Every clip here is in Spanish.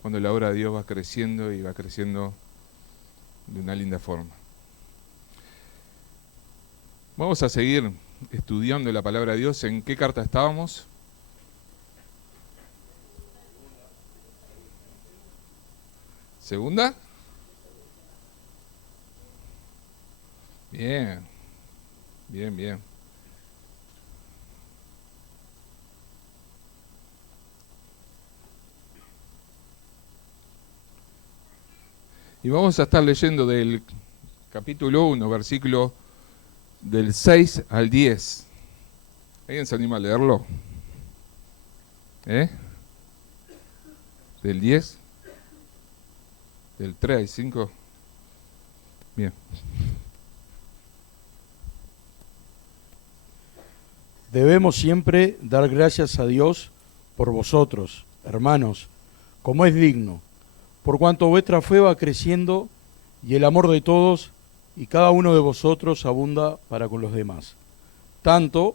cuando la obra de Dios va creciendo y va creciendo de una linda forma. Vamos a seguir estudiando la palabra de Dios. ¿En qué carta estábamos? ¿Segunda? Bien, bien, bien. Y vamos a estar leyendo del capítulo 1, versículo del 6 al 10. ¿Alguien se anima a leerlo? ¿Del 10? ¿Del 3 al 5? Bien. Debemos siempre dar gracias a Dios por vosotros, hermanos, como es digno, por cuanto vuestra fe va creciendo y el amor de todos y cada uno de vosotros abunda para con los demás. Tanto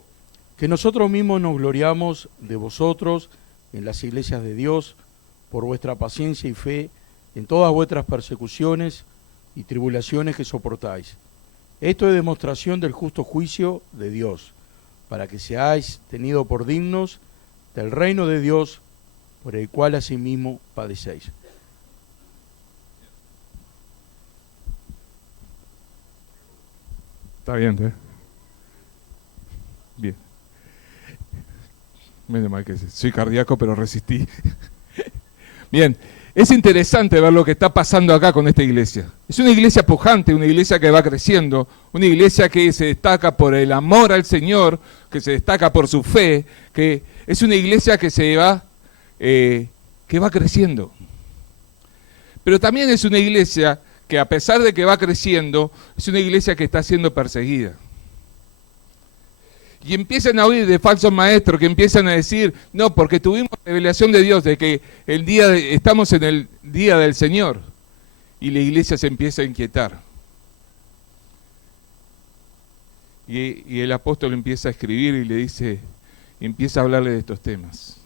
que nosotros mismos nos gloriamos de vosotros en las iglesias de Dios por vuestra paciencia y fe en todas vuestras persecuciones y tribulaciones que soportáis. Esto es demostración del justo juicio de Dios, para que seáis tenidos por dignos del reino de Dios, por el cual asimismo padecéis. Está bien, ¿eh? Bien. Menos mal que soy cardíaco, pero resistí. Bien, es interesante ver lo que está pasando acá con esta iglesia. Es una iglesia pujante, una iglesia que va creciendo, una iglesia que se destaca por el amor al Señor, que se destaca por su fe, que es una iglesia que va creciendo. Pero también es una iglesia que, a pesar de que va creciendo, es una iglesia que está siendo perseguida. Y empiezan a oír de falsos maestros que empiezan a decir, no, porque tuvimos revelación de Dios, de que estamos en el día del Señor. Y la iglesia se empieza a inquietar. Y el apóstol empieza a escribir y le dice, empieza a hablarle de estos temas.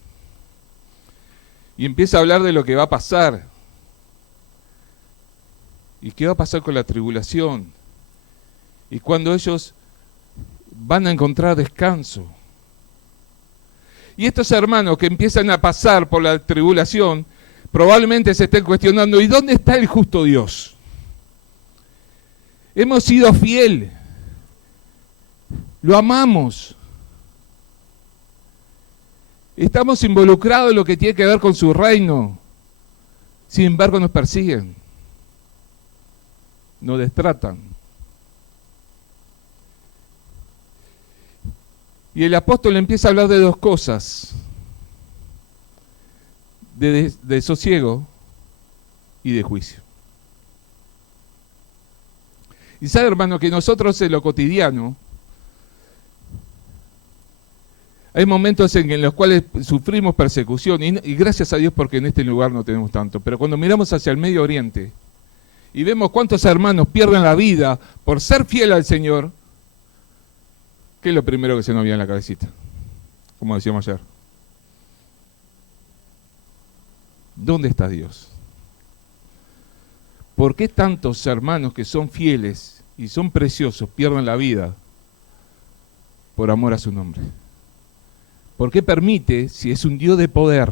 Y empieza a hablar de lo que va a pasar. ¿Y qué va a pasar con la tribulación? Y cuando ellos van a encontrar descanso. Y estos hermanos que empiezan a pasar por la tribulación, probablemente se estén cuestionando, ¿y dónde está el justo Dios? Hemos sido fieles, lo amamos, estamos involucrados en lo que tiene que ver con su reino, sin embargo nos persiguen, nos destratan. Y el apóstol empieza a hablar de dos cosas, de sosiego y de juicio. Y sabe, hermano, que nosotros en lo cotidiano, hay momentos en los cuales sufrimos persecución, y gracias a Dios porque en este lugar no tenemos tanto, pero cuando miramos hacia el Medio Oriente y vemos cuántos hermanos pierden la vida por ser fiel al Señor, ¿qué es lo primero que se nos viene en la cabecita? Como decíamos ayer. ¿Dónde está Dios? ¿Por qué tantos hermanos que son fieles y son preciosos pierden la vida por amor a su nombre? ¿Por qué permite, si es un Dios de poder,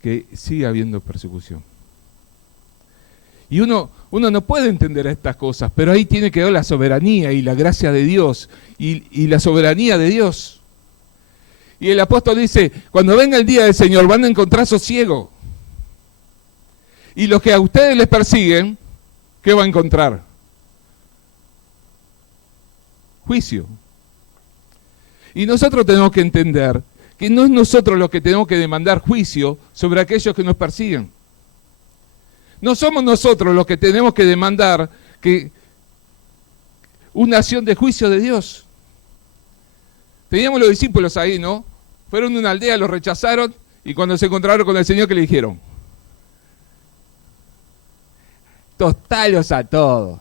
que siga habiendo persecución? Y uno no puede entender estas cosas, pero ahí tiene que ver la soberanía y la gracia de Dios y la soberanía de Dios. Y el apóstol dice, cuando venga el día del Señor van a encontrar sosiego. Y los que a ustedes les persiguen, ¿qué va a encontrar? Juicio. Y nosotros tenemos que entender que no es nosotros los que tenemos que demandar juicio sobre aquellos que nos persiguen. No somos nosotros los que tenemos que demandar que una acción de juicio de Dios. Teníamos los discípulos ahí, ¿no? Fueron a una aldea, los rechazaron, y cuando se encontraron con el Señor, ¿qué le dijeron? Tostalos a todos.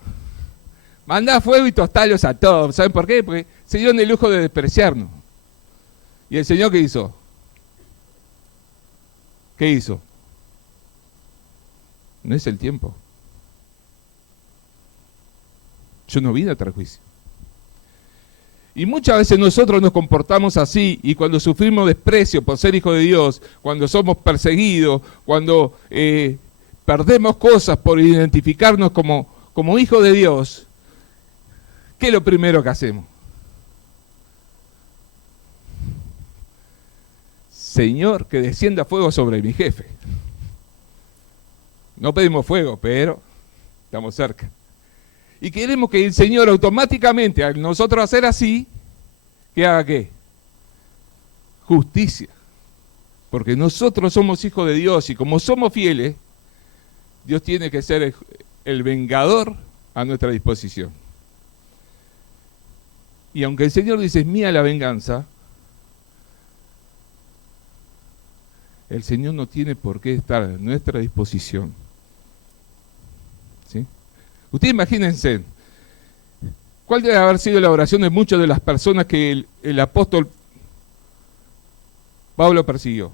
Mandá fuego y tostalos a todos. ¿Saben por qué? Porque se dieron el lujo de despreciarnos. ¿Y el Señor qué hizo? ¿Qué hizo? No es el tiempo. Yo no vine a traer juicio. Y muchas veces nosotros nos comportamos así, y cuando sufrimos desprecio por ser hijos de Dios, cuando somos perseguidos, cuando perdemos cosas por identificarnos como hijos de Dios, ¿qué es lo primero que hacemos? Señor, que descienda fuego sobre mi jefe. No pedimos fuego, pero estamos cerca. Y queremos que el Señor automáticamente, al nosotros hacer así, que haga ¿qué? Justicia. Porque nosotros somos hijos de Dios y como somos fieles, Dios tiene que ser el vengador a nuestra disposición. Y aunque el Señor dice, es mía la venganza, el Señor no tiene por qué estar a nuestra disposición. ¿Sí? Ustedes imagínense, ¿cuál debe haber sido la oración de muchas de las personas que el apóstol Pablo persiguió?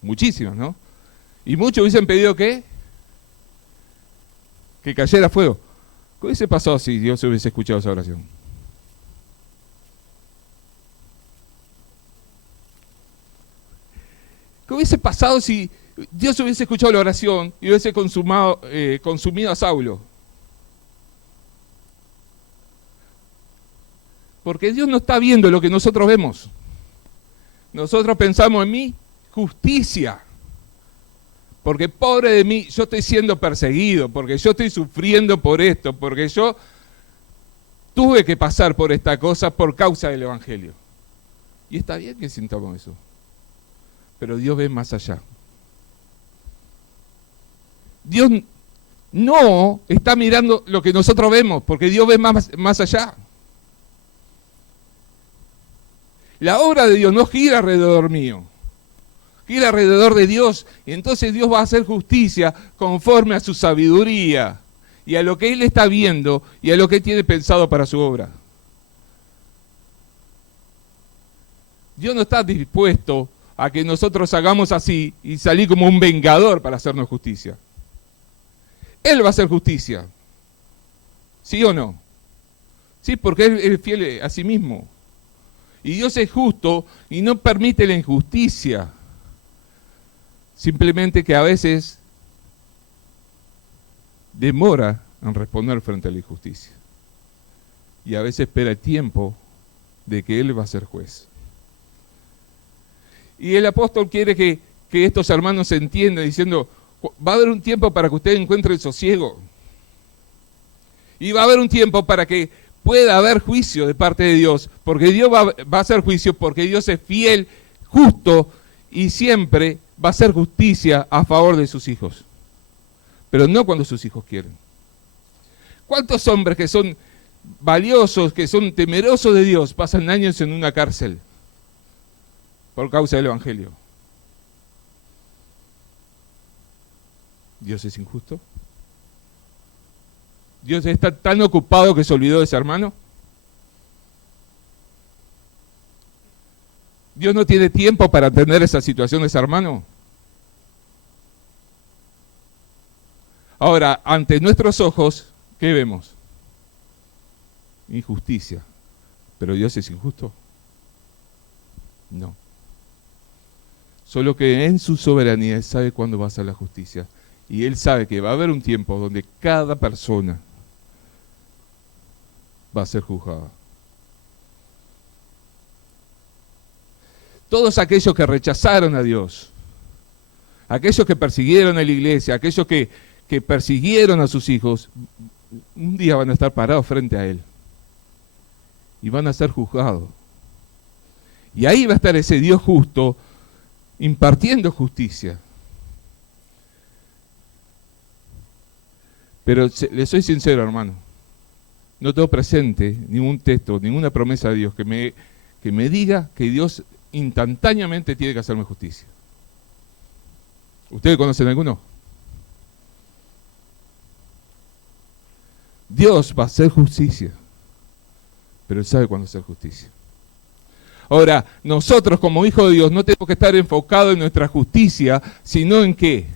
Muchísimas, ¿no? Y muchos hubiesen pedido ¿qué? Que cayera fuego. ¿Qué hubiese pasado si Dios hubiese escuchado esa oración? ¿Qué hubiese pasado si Dios hubiese escuchado la oración y hubiese consumido a Saulo? Porque Dios no está viendo lo que nosotros vemos. Nosotros pensamos en mi justicia. Porque pobre de mí, yo estoy siendo perseguido, porque yo estoy sufriendo por esto, porque yo tuve que pasar por esta cosa por causa del Evangelio. Y está bien que sintamos eso. Pero Dios ve más allá. Dios no está mirando lo que nosotros vemos, porque Dios ve más allá. La obra de Dios no gira alrededor mío, gira alrededor de Dios, y entonces Dios va a hacer justicia conforme a su sabiduría, y a lo que Él está viendo, y a lo que Él tiene pensado para su obra. Dios no está dispuesto a que nosotros hagamos así y salir como un vengador para hacernos justicia. Él va a hacer justicia. ¿Sí o no? Sí, porque Él es fiel a sí mismo. Y Dios es justo y no permite la injusticia. Simplemente que a veces demora en responder frente a la injusticia. Y a veces espera el tiempo de que Él va a ser juez. Y el apóstol quiere que estos hermanos se entiendan diciendo, va a haber un tiempo para que ustedes encuentren sosiego. Y va a haber un tiempo para que pueda haber juicio de parte de Dios, porque Dios va a hacer juicio, porque Dios es fiel, justo, y siempre va a hacer justicia a favor de sus hijos. Pero no cuando sus hijos quieren. ¿Cuántos hombres que son valiosos, que son temerosos de Dios, pasan años en una cárcel por causa del Evangelio? ¿Dios es injusto? ¿Dios está tan ocupado que se olvidó de ese hermano? ¿Dios no tiene tiempo para atender esa situación de ese hermano? Ahora, ante nuestros ojos, ¿qué vemos? Injusticia. ¿Pero Dios es injusto? No. Solo que en su soberanía Él sabe cuándo va a hacer la justicia. Y Él sabe que va a haber un tiempo donde cada persona va a ser juzgada. Todos aquellos que rechazaron a Dios, aquellos que persiguieron a la iglesia, aquellos que persiguieron a sus hijos, un día van a estar parados frente a Él y van a ser juzgados. Y ahí va a estar ese Dios justo impartiendo justicia. Pero le soy sincero, hermano, no tengo presente ningún texto, ninguna promesa de Dios que me diga que Dios instantáneamente tiene que hacerme justicia. ¿Ustedes conocen alguno? Dios va a hacer justicia, pero Él sabe cuándo hacer justicia. Ahora, nosotros como hijos de Dios no tenemos que estar enfocados en nuestra justicia, sino en qué.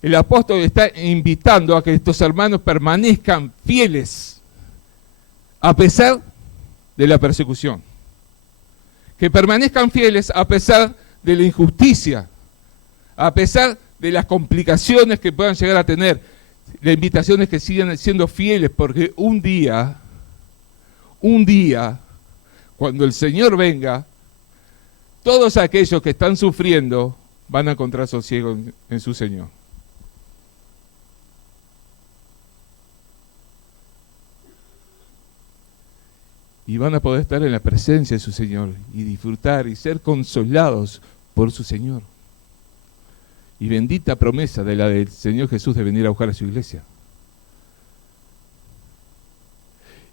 El apóstol está invitando a que estos hermanos permanezcan fieles a pesar de la persecución. Que permanezcan fieles a pesar de la injusticia, a pesar de las complicaciones que puedan llegar a tener. La invitación es que sigan siendo fieles, porque un día, cuando el Señor venga, todos aquellos que están sufriendo van a encontrar sosiego en su Señor. Y van a poder estar en la presencia de su Señor y disfrutar y ser consolados por su Señor. Y bendita promesa de la del Señor Jesús de venir a buscar a su iglesia.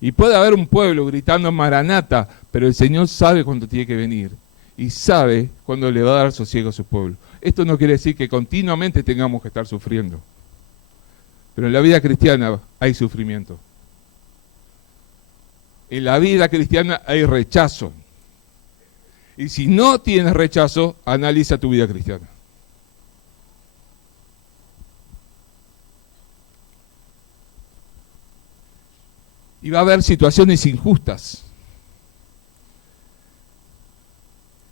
Y puede haber un pueblo gritando Maranata, pero el Señor sabe cuándo tiene que venir y sabe cuándo le va a dar sosiego a su pueblo. Esto no quiere decir que continuamente tengamos que estar sufriendo, pero en la vida cristiana hay sufrimiento. En la vida cristiana hay rechazo. Y si no tienes rechazo, analiza tu vida cristiana. Y va a haber situaciones injustas.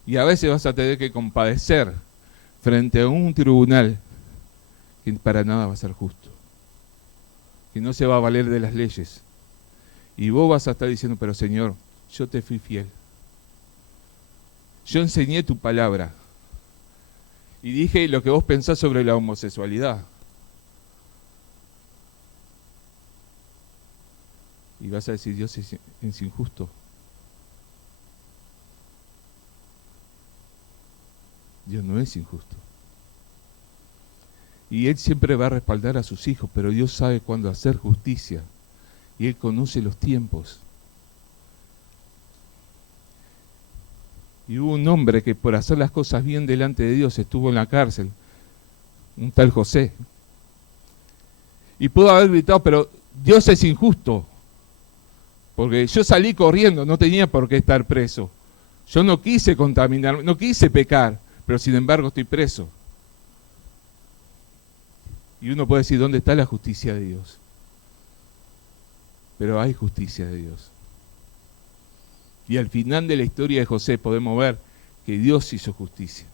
Y a veces vas a tener que compadecer frente a un tribunal que para nada va a ser justo, que no se va a valer de las leyes. Y vos vas a estar diciendo, pero Señor, yo te fui fiel. Yo enseñé tu palabra. Y dije lo que vos pensás sobre la homosexualidad. Y vas a decir, Dios es injusto. Dios no es injusto. Y Él siempre va a respaldar a sus hijos, pero Dios sabe cuándo hacer justicia. Y Él conoce los tiempos. Y hubo un hombre que por hacer las cosas bien delante de Dios estuvo en la cárcel, un tal José. Y pudo haber gritado, pero Dios es injusto, porque yo salí corriendo, no tenía por qué estar preso. Yo no quise contaminar, no quise pecar, pero sin embargo estoy preso. Y uno puede decir, ¿dónde está la justicia de Dios? Pero hay justicia de Dios. Y al final de la historia de José podemos ver que Dios hizo justicia.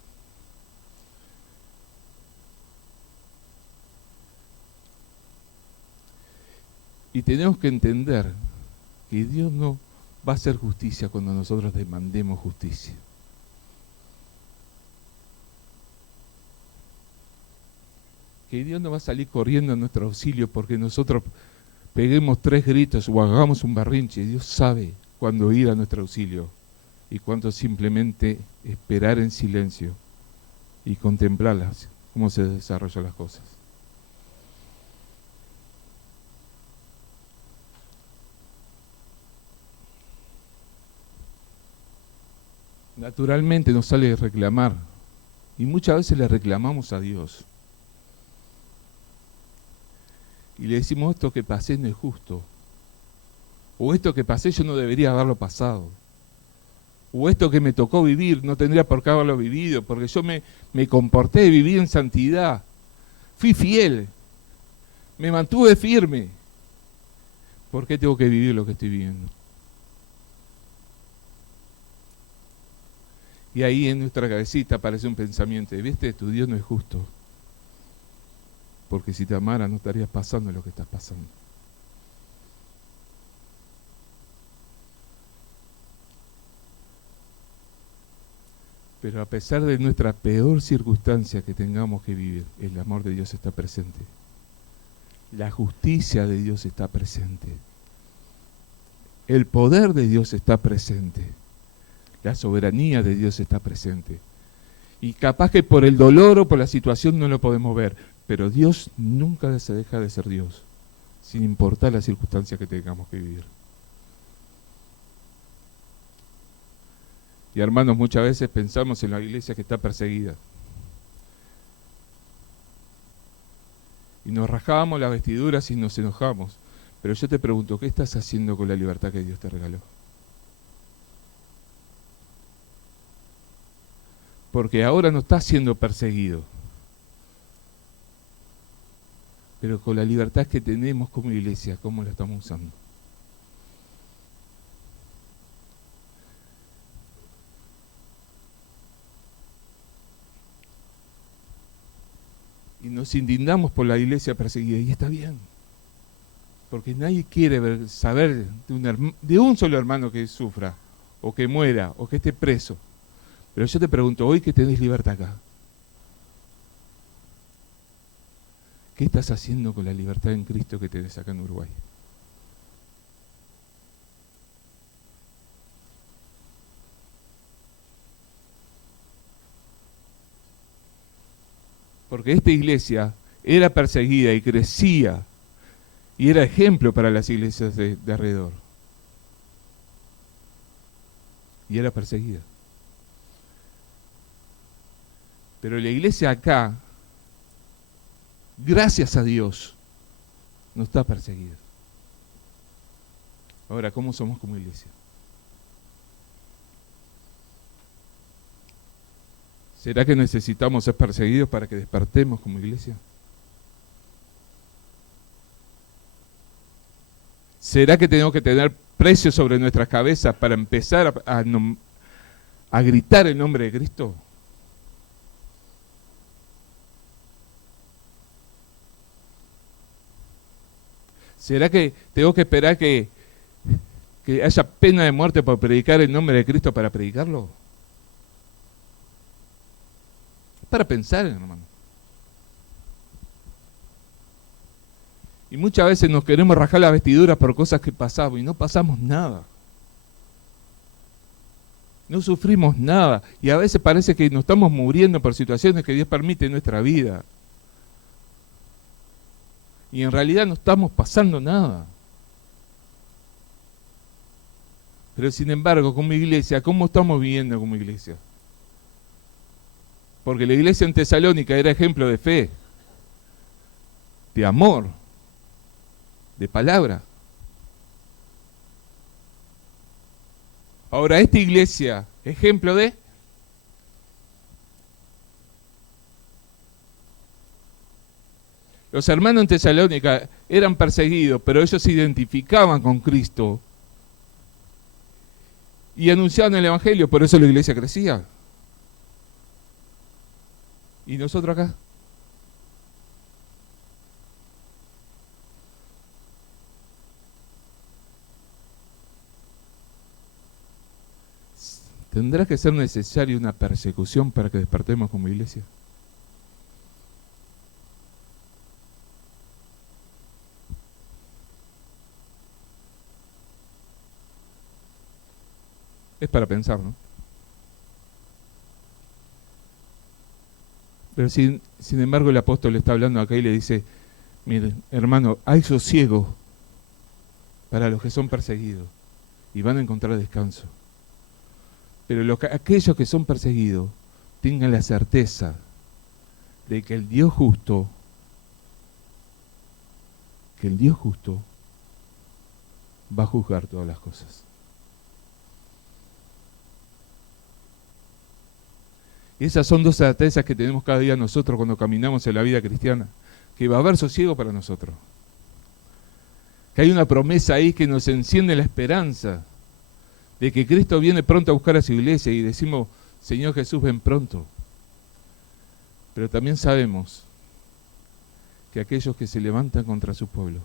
Y tenemos que entender que Dios no va a hacer justicia cuando nosotros demandemos justicia. Que Dios no va a salir corriendo a nuestro auxilio porque nosotros peguemos 3 gritos o hagamos un berrinche. Dios sabe cuándo ir a nuestro auxilio y cuándo simplemente esperar en silencio y contemplarlas, cómo se desarrollan las cosas. Naturalmente nos sale reclamar y muchas veces le reclamamos a Dios. Y le decimos, esto que pasé no es justo. O esto que pasé yo no debería haberlo pasado. O esto que me tocó vivir no tendría por qué haberlo vivido, porque yo me comporté, viví en santidad. Fui fiel. Me mantuve firme. ¿Por qué tengo que vivir lo que estoy viviendo? Y ahí en nuestra cabecita aparece un pensamiento, ¿viste? Tu Dios no es justo. Porque si te amara no estarías pasando lo que estás pasando. Pero a pesar de nuestra peor circunstancia que tengamos que vivir, el amor de Dios está presente. La justicia de Dios está presente. El poder de Dios está presente. La soberanía de Dios está presente. Y capaz que por el dolor o por la situación no lo podemos ver, pero Dios nunca se deja de ser Dios, sin importar la circunstancia que tengamos que vivir. Y hermanos, muchas veces pensamos en la iglesia que está perseguida. Y nos rasgábamos las vestiduras y nos enojamos. Pero yo te pregunto, ¿qué estás haciendo con la libertad que Dios te regaló? Porque ahora no estás siendo perseguido. Pero con la libertad que tenemos como iglesia, ¿cómo la estamos usando? Y nos indignamos por la iglesia perseguida, y está bien. Porque nadie quiere saber de un solo hermano que sufra, o que muera, o que esté preso. Pero yo te pregunto, hoy que tenés libertad acá, ¿qué estás haciendo con la libertad en Cristo que tenés acá en Uruguay? Porque esta iglesia era perseguida y crecía, y era ejemplo para las iglesias de alrededor. Y era perseguida. Pero la iglesia acá, gracias a Dios, no está perseguida. Ahora, ¿cómo somos como iglesia? ¿Será que necesitamos ser perseguidos para que despertemos como iglesia? ¿Será que tenemos que tener precios sobre nuestras cabezas para empezar a gritar el nombre de Cristo? ¿Será que tengo que esperar que haya pena de muerte por predicar el nombre de Cristo para predicarlo? Es para pensar, hermano. Y muchas veces nos queremos rajar las vestiduras por cosas que pasamos y no pasamos nada. No sufrimos nada. Y a veces parece que nos estamos muriendo por situaciones que Dios permite en nuestra vida. Y en realidad no estamos pasando nada. Pero sin embargo, como iglesia, ¿cómo estamos viviendo como iglesia? Porque la iglesia en Tesalónica era ejemplo de fe, de amor, de palabra. Ahora, esta iglesia, ejemplo de... Los hermanos en Tesalónica eran perseguidos, pero ellos se identificaban con Cristo y anunciaban el Evangelio, por eso la iglesia crecía. ¿Y nosotros acá? ¿Tendrá que ser necesaria una persecución para que despertemos como iglesia? Es para pensar, ¿no? Pero sin embargo el apóstol le está hablando acá y le dice, miren, hermano, hay sosiego para los que son perseguidos y van a encontrar descanso. Pero aquellos que son perseguidos tengan la certeza de que el Dios justo va a juzgar todas las cosas. Y esas son dos certezas que tenemos cada día nosotros cuando caminamos en la vida cristiana, que va a haber sosiego para nosotros. Que hay una promesa ahí que nos enciende la esperanza de que Cristo viene pronto a buscar a su iglesia y decimos, Señor Jesús, ven pronto. Pero también sabemos que aquellos que se levantan contra su pueblo,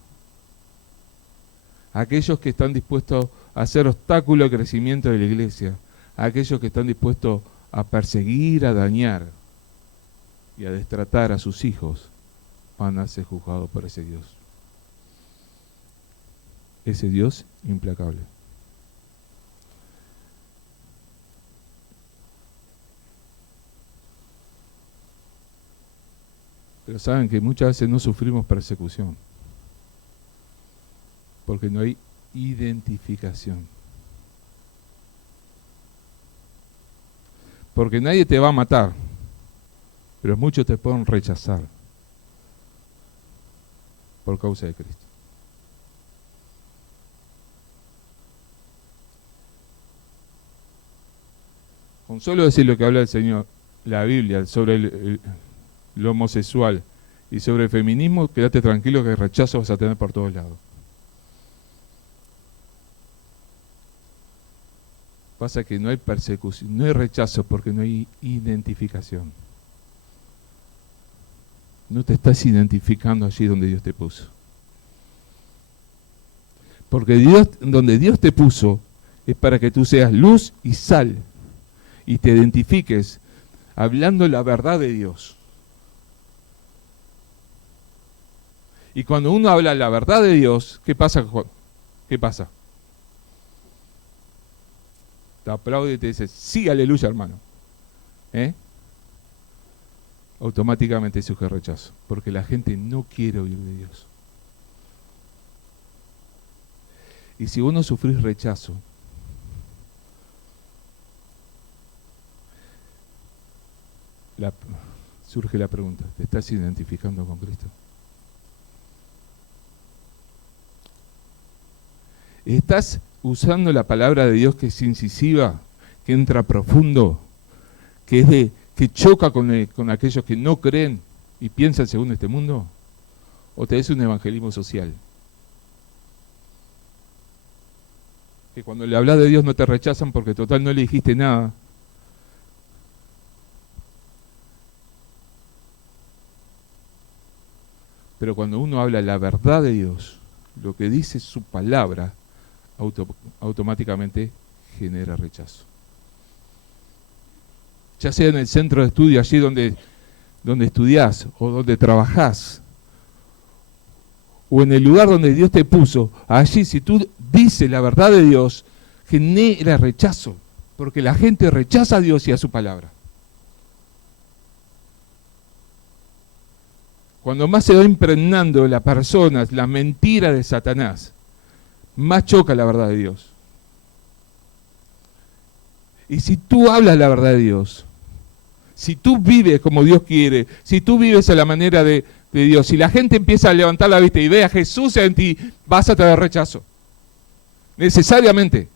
aquellos que están dispuestos a hacer obstáculo al crecimiento de la iglesia, aquellos que están dispuestos a perseguir, a dañar y a destratar a sus hijos, van a ser juzgados por ese Dios implacable. Pero saben que muchas veces no sufrimos persecución, porque no hay identificación. Porque nadie te va a matar, pero muchos te pueden rechazar por causa de Cristo. Con solo decir lo que habla el Señor, la Biblia, sobre lo homosexual y sobre el feminismo, quédate tranquilo que rechazo vas a tener por todos lados. Pasa que no hay persecución, no hay rechazo porque no hay identificación. No te estás identificando allí donde Dios te puso. Porque Dios, donde Dios te puso, es para que tú seas luz y sal y te identifiques hablando la verdad de Dios. Y cuando uno habla la verdad de Dios, ¿qué pasa? ¿Qué pasa? Te aplaude y te dice, sí, aleluya, hermano. Automáticamente surge rechazo, porque la gente no quiere oír de Dios. Y si vos no sufrís rechazo, surge la pregunta, ¿te estás identificando con Cristo? ¿Estás usando la palabra de Dios que es incisiva, que entra profundo, que choca con aquellos que no creen y piensan según este mundo? ¿O te es un evangelismo social? Que cuando le hablas de Dios no te rechazan porque total no le dijiste nada. Pero cuando uno habla la verdad de Dios, lo que dice su palabra, automáticamente genera rechazo. Ya sea en el centro de estudio, allí donde estudiás o donde trabajás, o en el lugar donde Dios te puso, allí si tú dices la verdad de Dios, genera rechazo, porque la gente rechaza a Dios y a su palabra. Cuando más se va impregnando la persona, la mentira de Satanás, más choca la verdad de Dios. Y si tú hablas la verdad de Dios, si tú vives como Dios quiere, si tú vives a la manera de Dios, si la gente empieza a levantar la vista y ve a Jesús en ti, vas a tener rechazo. Necesariamente.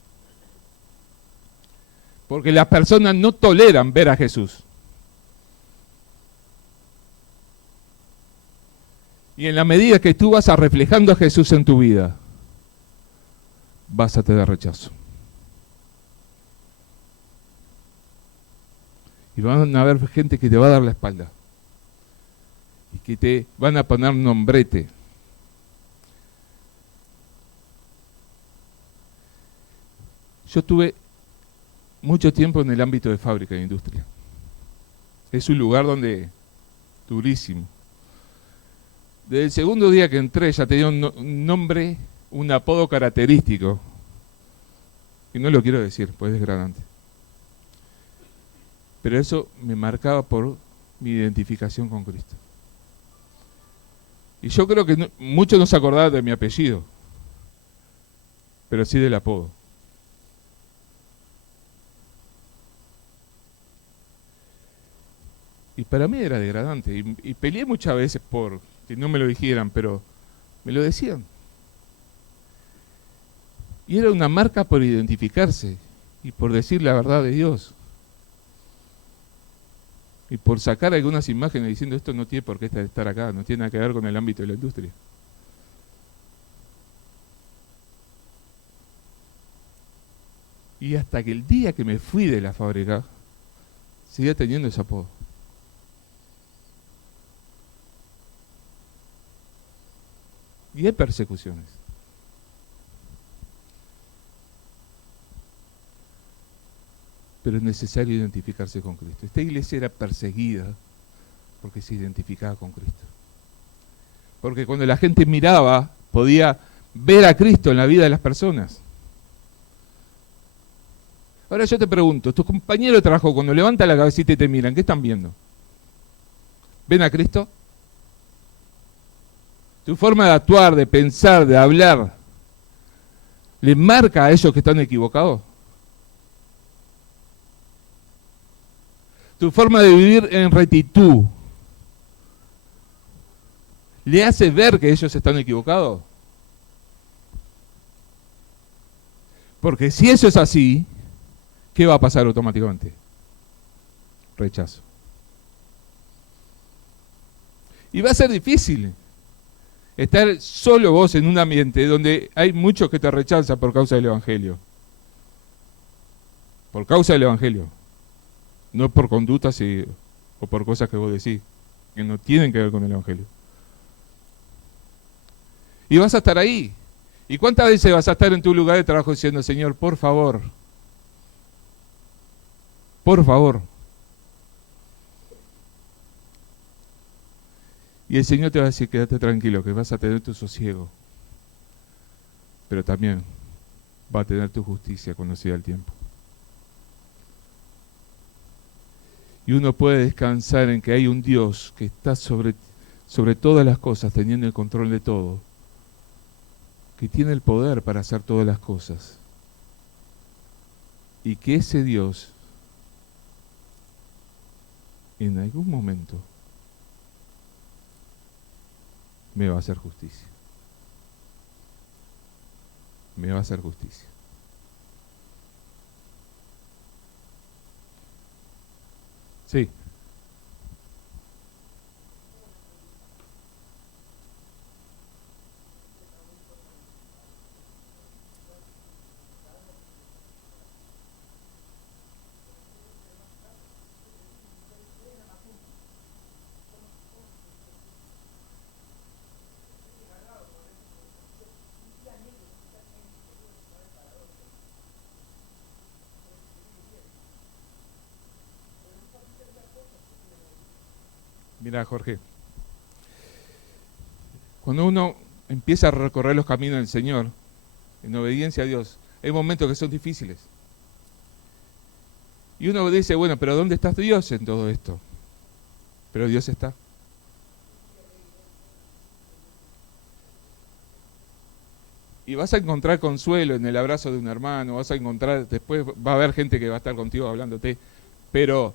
Porque las personas no toleran ver a Jesús. Y en la medida que tú vas reflejando a Jesús en tu vida, vas a tener rechazo. Y van a haber gente que te va a dar la espalda. Y que te van a poner nombrete. Yo tuve mucho tiempo en el ámbito de fábrica de industria. Es un lugar donde, durísimo. Desde el segundo día que entré ya tenía un nombre, un apodo característico. Y no lo quiero decir, pues es degradante. Pero eso me marcaba por mi identificación con Cristo. Y yo creo que muchos no se acordaban de mi apellido, pero sí del apodo. Y para mí era degradante. Y peleé muchas veces por que no me lo dijeran, pero me lo decían. Y era una marca por identificarse y por decir la verdad de Dios. Y por sacar algunas imágenes diciendo esto no tiene por qué estar acá, no tiene nada que ver con el ámbito de la industria. Y hasta que el día que me fui de la fábrica, seguía teniendo ese apodo. Y hay persecuciones. Pero es necesario identificarse con Cristo. Esta iglesia era perseguida porque se identificaba con Cristo. Porque cuando la gente miraba, podía ver a Cristo en la vida de las personas. Ahora yo te pregunto, tus compañeros de trabajo cuando levantan la cabecita y te miran, ¿qué están viendo? ¿Ven a Cristo? Tu forma de actuar, de pensar, de hablar, ¿les marca a ellos que están equivocados? Tu forma de vivir en rectitud, ¿le hace ver que ellos están equivocados? Porque si eso es así, ¿qué va a pasar automáticamente? rechazo. Y va a ser difícil estar solo vos en un ambiente donde hay muchos que te rechazan por causa del Evangelio. Por causa del Evangelio. No por conductas o por cosas que vos decís, que no tienen que ver con el Evangelio. Y vas a estar ahí. ¿Y cuántas veces vas a estar en tu lugar de trabajo diciendo, Señor, por favor, por favor? Y el Señor te va a decir, quédate tranquilo, que vas a tener tu sosiego. Pero también va a tener tu justicia cuando sea el tiempo. Y uno puede descansar en que hay un Dios que está sobre todas las cosas, teniendo el control de todo, que tiene el poder para hacer todas las cosas. Y que ese Dios, en algún momento, me va a hacer justicia. Me va a hacer justicia. Sí. Mira, Jorge, cuando uno empieza a recorrer los caminos del Señor, en obediencia a Dios, hay momentos que son difíciles. Y uno dice, bueno, pero ¿dónde está Dios en todo esto? Pero Dios está. Y vas a encontrar consuelo en el abrazo de un hermano, vas a encontrar, después va a haber gente que va a estar contigo hablándote, pero...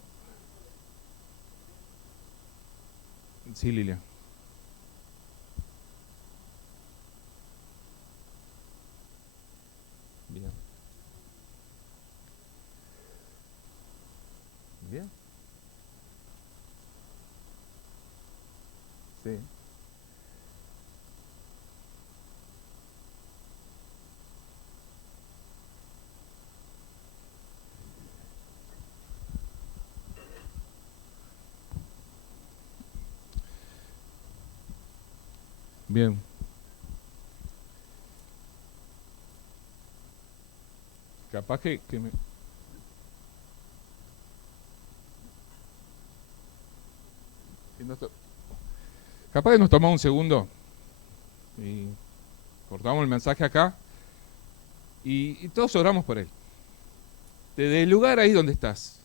Sí, Lilia. Bien. Bien. Sí. Bien. Capaz que me... Capaz que nos tomamos un segundo y cortamos el mensaje acá y todos oramos por él. Desde el lugar ahí donde estás.